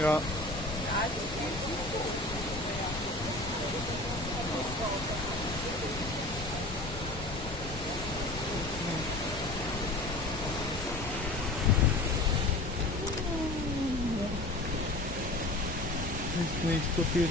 Ja. Ist nicht so viel.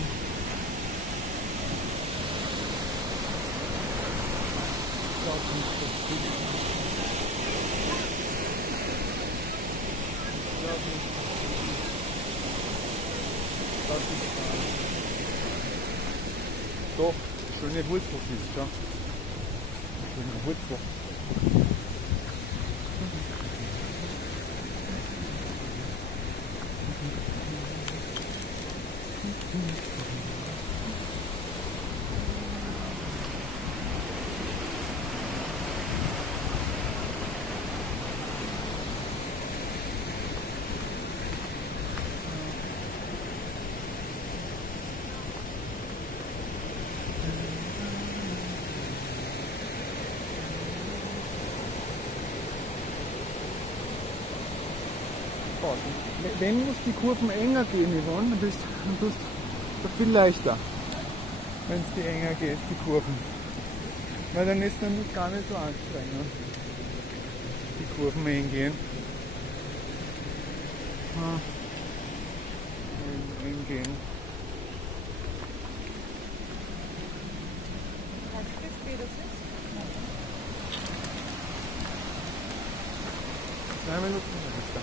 Doch, schöne Wurzel ist, ja. Schöne Wurzel. Wenn muss die Kurven enger gehen, Yvonne, dann tust du viel leichter, wenn es die enger geht, die Kurven. Weil dann ist nämlich gar nicht so anstrengend, die Kurven eng gehen. Eng gehen. Weißt du, wie das ist? 2 Minuten weiter.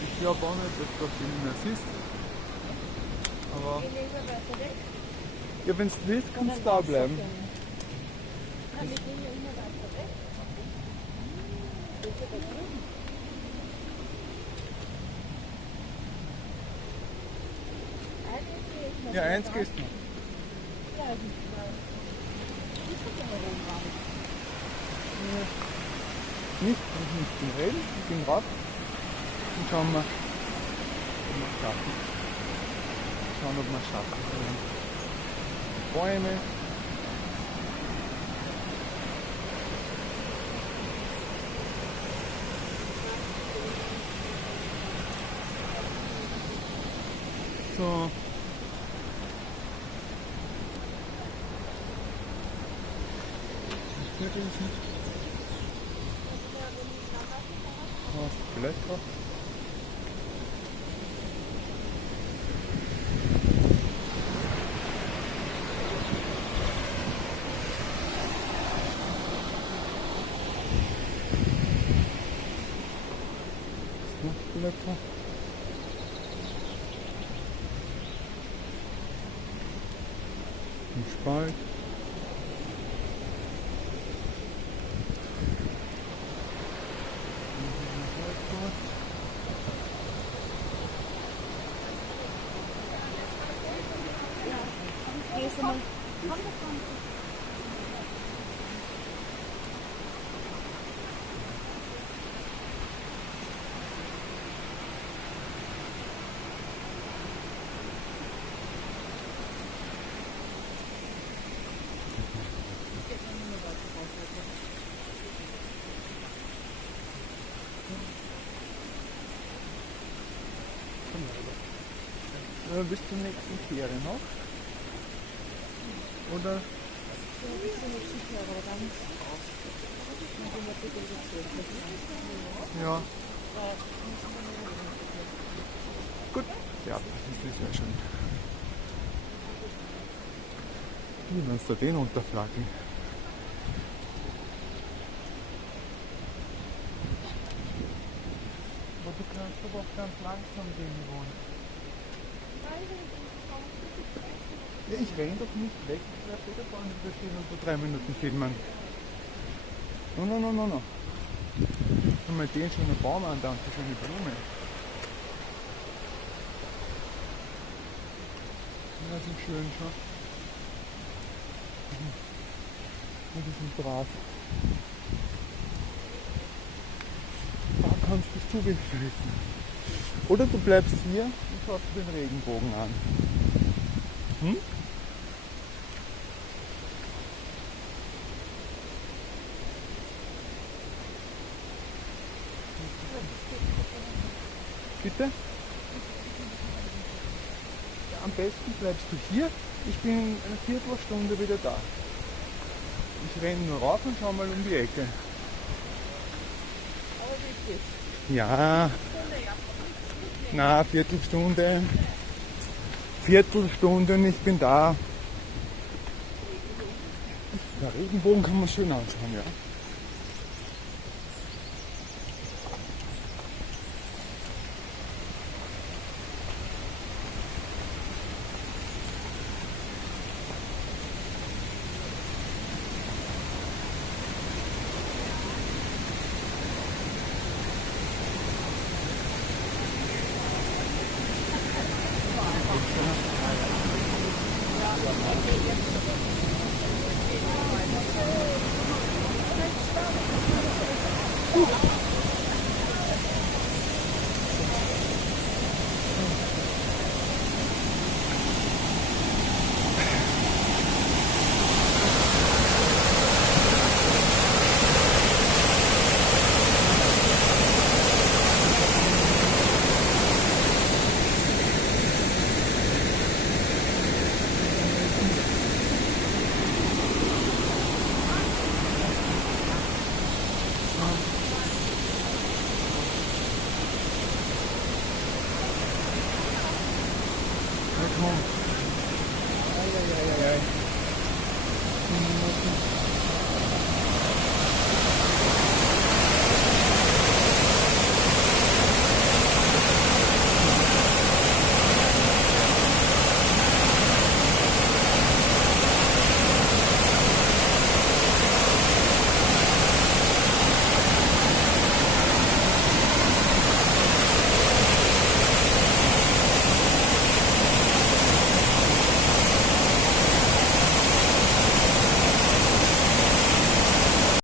Ich glaube auch nicht, dass da viel mehr siehst. Aber Ich lege weiter weg. ja, wenn du willst, kannst du da bleiben. Wir gehen ja immer weiter weg. Bitte da drüben. Ja, eins gehst du noch. Ja, ich muss mal. Ich bin ja oben dran. Nicht, ich bin reden, ich bin rauf. Und schauen wir, ob wir es schaffen. Schauen, ob wir es schaffen können. Bäume. So. Was wird das nicht? Was? Blätter? Blätter. Ein Spalt. Gehst du mal. Bis zum nächsten Fähre noch. Oder? Ja, bis zum nächsten Jahr, aber dann gehen wir bitte wieder zurück. Ja. Gut. Ja, das ist ja schön. Wie kannst du den unterflaggen? Wo du kannst. aber auch ganz langsam gehen, Yvonne. Ja, ich renn doch nicht weg, ich bleib da vorne wieder stehen und so 3 Minuten filmen. No, no, no, no, no. Schau mal den schönen Baum an, da und die schöne Blume. Ja, das ist schön, schau. Ja, die sind brav. Da kannst du dich zugefressen. Oder du bleibst hier und schaust dir den Regenbogen an. Hm? Bitte? Ja, am besten bleibst du hier. Ich bin in einer Viertelstunde wieder da. Ich renne nur rauf und schau mal um die Ecke. Aber wirklich. Ja, na, Viertelstunde. Viertelstunde und ich bin da. Der Regenbogen kann man schön anschauen, ja. Ja.